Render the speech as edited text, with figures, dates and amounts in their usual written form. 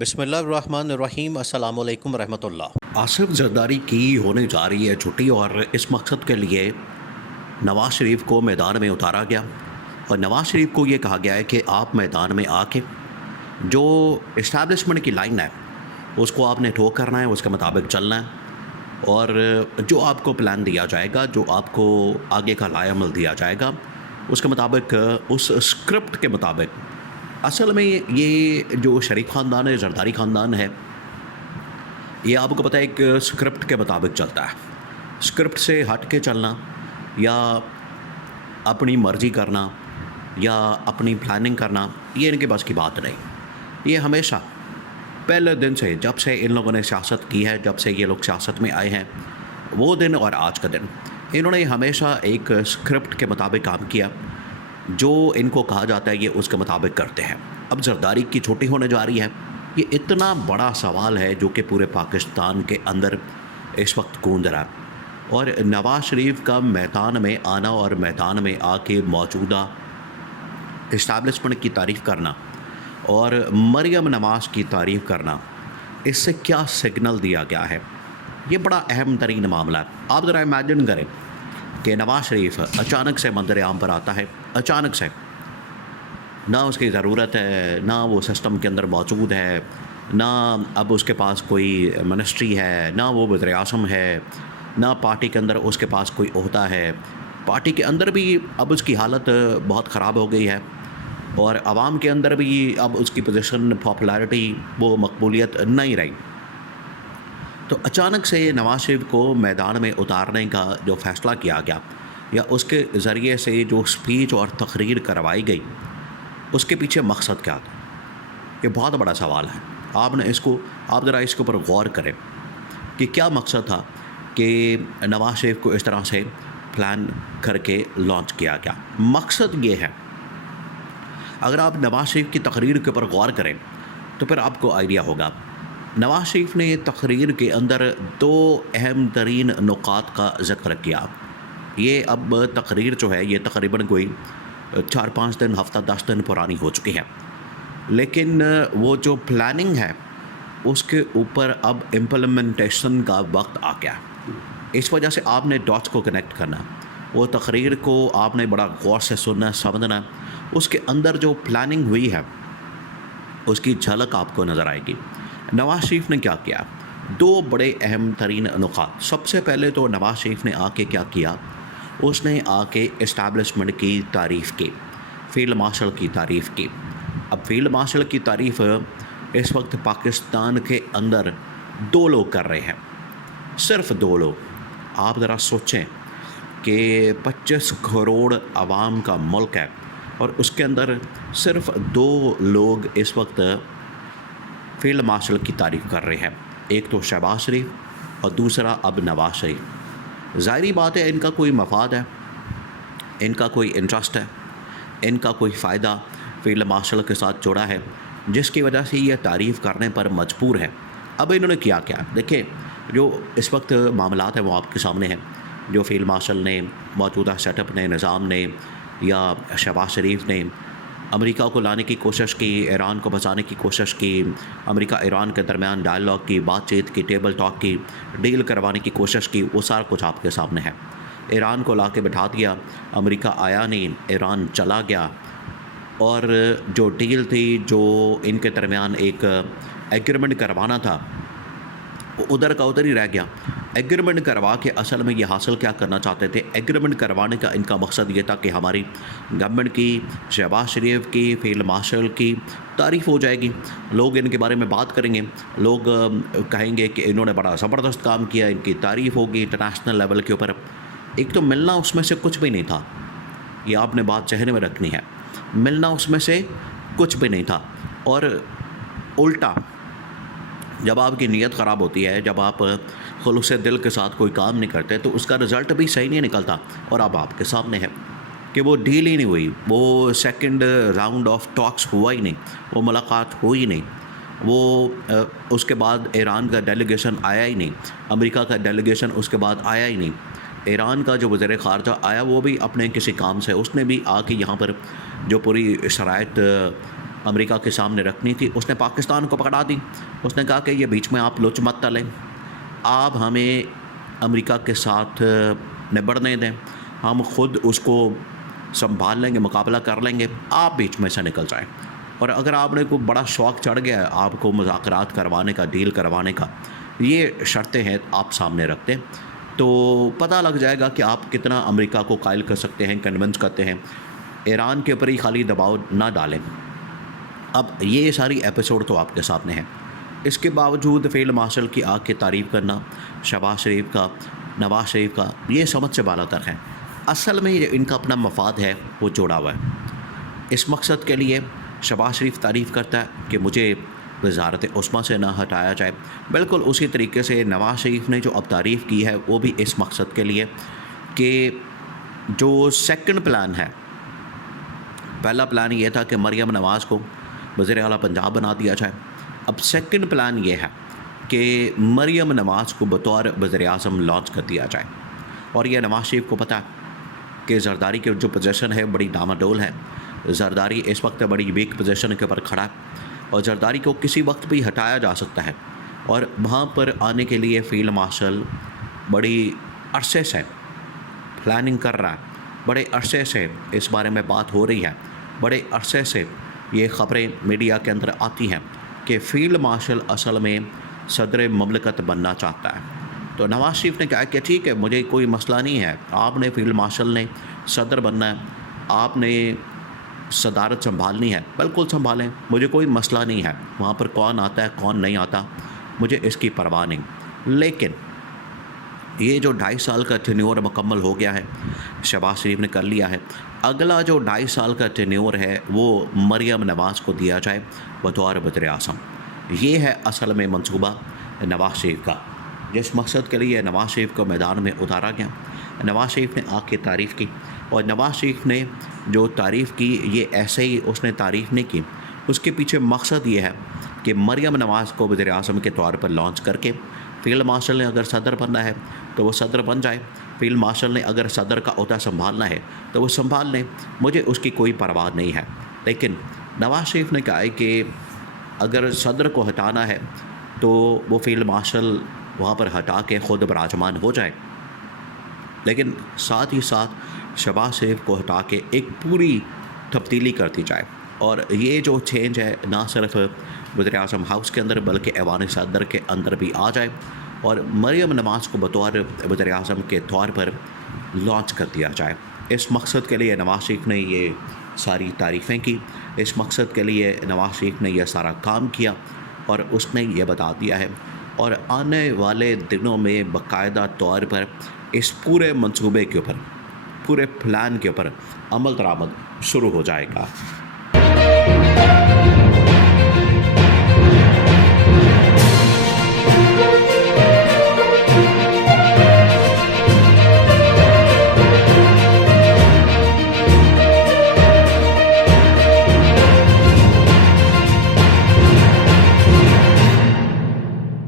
بسم اللہ الرحمن الرحیم، السلام علیکم ورحمۃ اللہ۔ آصف زرداری کی ہونے جا رہی ہے چھٹی، اور اس مقصد کے لیے نواز شریف کو میدان میں اتارا گیا، اور نواز شریف کو یہ کہا گیا ہے کہ آپ میدان میں آ کے جو اسٹیبلشمنٹ کی لائن ہے اس کو آپ نے ٹھوک کرنا ہے، اس کے مطابق چلنا ہے، اور جو آپ کو پلان دیا جائے گا، جو آپ کو آگے کا لائحہ عمل دیا جائے گا، اس کے مطابق، اس اسکرپٹ کے مطابق۔ اصل میں یہ جو شریف خاندان ہے، زرداری خاندان ہے، یہ آپ کو پتہ ہے ایک اسکرپٹ کے مطابق چلتا ہے۔ اسکرپٹ سے ہٹ کے چلنا یا اپنی مرضی کرنا یا اپنی پلاننگ کرنا، یہ ان کے بس کی بات نہیں۔ یہ ہمیشہ پہلے دن سے، جب سے ان لوگوں نے سیاست کی ہے، جب سے یہ لوگ سیاست میں آئے ہیں، وہ دن اور آج کا دن، انہوں نے ہمیشہ ایک اسکرپٹ کے مطابق کام کیا۔ جو ان کو کہا جاتا ہے یہ اس کے مطابق کرتے ہیں۔ اب زرداری کی چھٹی ہونے جا رہی ہے، یہ اتنا بڑا سوال ہے جو کہ پورے پاکستان کے اندر اس وقت گونج رہا ہے، اور نواز شریف کا میدان میں آنا اور میدان میں آ کے موجودہ اسٹیبلشمنٹ کی تعریف کرنا اور مریم نواز کی تعریف کرنا، اس سے کیا سگنل دیا گیا ہے، یہ بڑا اہم ترین معاملہ ہے۔ آپ ذرا امیجن کریں کہ نواز شریف اچانک سے منظر عام پر آتا ہے، اچانک سے، نہ اس کی ضرورت ہے، نہ وہ سسٹم کے اندر موجود ہے، نہ اب اس کے پاس کوئی منسٹری ہے، نہ وہ وزیر اعظم ہے، نہ پارٹی کے اندر اس کے پاس کوئی عہدہ ہے۔ پارٹی کے اندر بھی اب اس کی حالت بہت خراب ہو گئی ہے، اور عوام کے اندر بھی اب اس کی پوزیشن، پاپولیرٹی، وہ مقبولیت نہیں رہی۔ تو اچانک سے نواز شریف کو میدان میں اتارنے کا جو فیصلہ کیا گیا، یا اس کے ذریعے سے جو سپیچ اور تقریر کروائی گئی، اس کے پیچھے مقصد کیا تھا؟ یہ بہت بڑا سوال ہے۔ آپ ذرا اس کے اوپر غور کریں کہ کیا مقصد تھا کہ نواز شریف کو اس طرح سے پلان کر کے لانچ کیا گیا۔ مقصد یہ ہے، اگر آپ نواز شریف کی تقریر کے اوپر غور کریں تو پھر آپ کو آئیڈیا ہوگا۔ نواز شریف نے تقریر کے اندر دو اہم ترین نکات کا ذکر کیا۔ یہ اب تقریر جو ہے یہ تقریباً کوئی 4-5 دن، ہفتہ 10 دن پرانی ہو چکی ہے، لیکن وہ جو پلاننگ ہے اس کے اوپر اب امپلیمنٹیشن کا وقت آ گیا۔ اس وجہ سے آپ نے ڈاٹس کو کنیکٹ کرنا، وہ تقریر کو آپ نے بڑا غور سے سننا، سمجھنا، اس کے اندر جو پلاننگ ہوئی ہے اس کی جھلک آپ کو نظر آئے گی۔ نواز شریف نے کیا کیا؟ دو بڑے اہم ترین نکات۔ سب سے پہلے تو نواز شریف نے آ کے کیا کیا؟ اس نے آ کے اسٹیبلشمنٹ کی تعریف کی، فیلڈ مارشل کی تعریف کی۔ اب فیلڈ مارشل کی تعریف اس وقت پاکستان کے اندر دو لوگ کر رہے ہیں، صرف دو لوگ۔ آپ ذرا سوچیں کہ 25 کروڑ عوام کا ملک ہے، اور اس کے اندر صرف دو لوگ اس وقت فیلڈ مارشل کی تعریف کر رہے ہیں، ایک تو شہباز شریف اور دوسرا اب نواز شریف۔ ظاہری بات ہے ان کا کوئی مفاد ہے، ان کا کوئی انٹرسٹ ہے، ان کا کوئی فائدہ فیلڈ مارشل کے ساتھ جڑا ہے، جس کی وجہ سے یہ تعریف کرنے پر مجبور ہے۔ اب انہوں نے کیا کیا؟ دیکھیں، جو اس وقت معاملات ہیں وہ آپ کے سامنے ہیں۔ جو فیلڈ مارشل نے، موجودہ سیٹ اپ نے، نظام نے، یا شہباز شریف نے امریکہ کو لانے کی کوشش کی، ایران کو بچانے کی کوشش کی، امریکہ ایران کے درمیان ڈائلاگ کی، بات چیت کی، ٹیبل ٹاک کی، ڈیل کروانے کی کوشش کی، وہ سارا کچھ آپ کے سامنے ہے۔ ایران کو لا کے بٹھا دیا، امریکہ آیا نہیں، ایران چلا گیا، اور جو ڈیل تھی، جو ان کے درمیان ایک ایگریمنٹ کروانا تھا، وہ ادھر کا ادھر ہی رہ گیا۔ ایگریمنٹ کروا کے اصل میں یہ حاصل کیا کرنا چاہتے تھے؟ ایگریمنٹ کروانے کا ان کا مقصد یہ تھا کہ ہماری گورنمنٹ کی، شہباز شریف کی، فیلڈ مارشل کی تعریف ہو جائے گی، لوگ ان کے بارے میں بات کریں گے، لوگ کہیں گے کہ انہوں نے بڑا زبردست کام کیا، ان کی تعریف ہوگی انٹرنیشنل لیول کے اوپر۔ ایک تو ملنا اس میں سے کچھ بھی نہیں تھا، یہ آپ نے بات ذہن میں رکھنی ہے، ملنا اس میں سے کچھ بھی نہیں تھا۔ اور الٹا، جب آپ کی نیت خراب ہوتی ہے، جب آپ خلوص دل کے ساتھ کوئی کام نہیں کرتے، تو اس کا رزلٹ بھی صحیح نہیں نکلتا۔ اور اب آپ کے سامنے ہے کہ وہ ڈیل ہی نہیں ہوئی، وہ سیکنڈ راؤنڈ آف ٹاکس ہوا ہی نہیں، وہ ملاقات ہوئی نہیں، وہ اس کے بعد ایران کا ڈیلیگیشن آیا ہی نہیں، امریکہ کا ڈیلیگیشن اس کے بعد آیا ہی نہیں، ایران کا جو وزیر خارجہ آیا وہ بھی اپنے کسی کام سے، اس نے بھی آ کے یہاں پر جو پوری شرائط امریکہ کے سامنے رکھنی تھی، اس نے پاکستان کو پکڑا دی۔ اس نے کہا کہ یہ بیچ میں آپ لچ مت ڈالیں، آپ ہمیں امریکہ کے ساتھ نبڑنے دیں، ہم خود اس کو سنبھال لیں گے، مقابلہ کر لیں گے، آپ بیچ میں سے نکل جائیں۔ اور اگر آپ نے کوئی بڑا شوق چڑھ گیا ہے آپ کو مذاکرات کروانے کا، ڈیل کروانے کا، یہ شرطیں ہیں آپ سامنے رکھتے ہیں، تو پتہ لگ جائے گا کہ آپ کتنا امریکہ کو قائل کر سکتے ہیں، کنونس کرتے ہیں۔ ایران کے اوپر ہی خالی دباؤ نہ ڈالیں۔ اب یہ ساری ایپیسوڈ تو آپ کے سامنے ہیں، اس کے باوجود فیلڈ مارشل کی آگ کی تعریف کرنا شہباز شریف کا، نواز شریف کا، یہ سمجھ سے بالا تر ہے۔ اصل میں ان کا اپنا مفاد ہے، وہ جوڑا ہوا ہے۔ اس مقصد کے لیے شہباز شریف تعریف کرتا ہے کہ مجھے وزارت عثمہ سے نہ ہٹایا جائے، بالکل اسی طریقے سے نواز شریف نے جو اب تعریف کی ہے وہ بھی اس مقصد کے لیے کہ جو سیکنڈ پلان ہے، پہلا پلان یہ تھا کہ مریم نواز کو وزیر اعلیٰ پنجاب بنا دیا جائے، اب سیکنڈ پلان یہ ہے کہ مریم نواز کو بطور وزیر اعظم لانچ کر دیا جائے۔ اور یہ نواز شریف کو پتہ ہے کہ زرداری کی جو پوزیشن ہے بڑی ڈاماڈول ہے، زرداری اس وقت بڑی ویک پوزیشن کے اوپر کھڑا ہے اور زرداری کو کسی وقت بھی ہٹایا جا سکتا ہے، اور وہاں پر آنے کے لیے فیلڈ مارشل بڑی عرصے سے پلاننگ کر رہا ہے، بڑے عرصے سے اس بارے میں بات ہو رہی ہے، بڑے عرصے سے یہ خبریں میڈیا کے اندر آتی ہیں کہ فیلڈ مارشل اصل میں صدر مملکت بننا چاہتا ہے۔ تو نواز شریف نے کہا کہ ٹھیک ہے، مجھے کوئی مسئلہ نہیں ہے، آپ نے فیلڈ مارشل نے صدر بننا ہے، آپ نے صدارت سنبھالنی ہے، بالکل سنبھالیں، مجھے کوئی مسئلہ نہیں ہے، وہاں پر کون آتا ہے کون نہیں آتا مجھے اس کی پرواہ نہیں۔ لیکن یہ جو 2.5 سال کا ٹینیور مکمل ہو گیا ہے، شہباز شریف نے کر لیا ہے، اگلا جو 2.5 سال کا ٹینیور ہے وہ مریم نواز کو دیا جائے بطور وزیر اعظم۔ یہ ہے اصل میں منصوبہ نواز شریف کا، جس مقصد کے لیے نواز شریف کو میدان میں اتارا گیا۔ نواز شریف نے آ کے تعریف کی، اور نواز شریف نے جو تعریف کی یہ ایسے ہی اس نے تعریف نہیں کی، اس کے پیچھے مقصد یہ ہے کہ مریم نواز کو وزیر اعظم کے طور پر لانچ کر کے فیلڈ مارشل نے اگر صدر بننا ہے تو وہ صدر بن جائے، فیلڈ مارشل نے اگر صدر کا عہدہ سنبھالنا ہے تو وہ سنبھال لیں، مجھے اس کی کوئی پرواہ نہیں ہے۔ لیکن نواز شریف نے کہا ہے کہ اگر صدر کو ہٹانا ہے تو وہ فیلڈ مارشل وہاں پر ہٹا کے خود براجمان ہو جائے، لیکن ساتھ ہی ساتھ شہباز شریف کو ہٹا کے ایک پوری تبدیلی کر دی جائے۔ اور یہ جو چینج ہے نہ صرف وزیر اعظم ہاؤس کے اندر بلکہ ایوان صدر کے اندر بھی آ جائے، اور مریم نواز کو بطور وزیر اعظم کے طور پر لانچ کر دیا جائے۔ اس مقصد کے لیے نواز شریف نے یہ ساری تعریفیں کی، اس مقصد کے لیے نواز شریف نے یہ سارا کام کیا، اور اس نے یہ بتا دیا ہے، اور آنے والے دنوں میں باقاعدہ طور پر اس پورے منصوبے کے اوپر، پورے پلان کے اوپر عمل درآمد شروع ہو جائے گا۔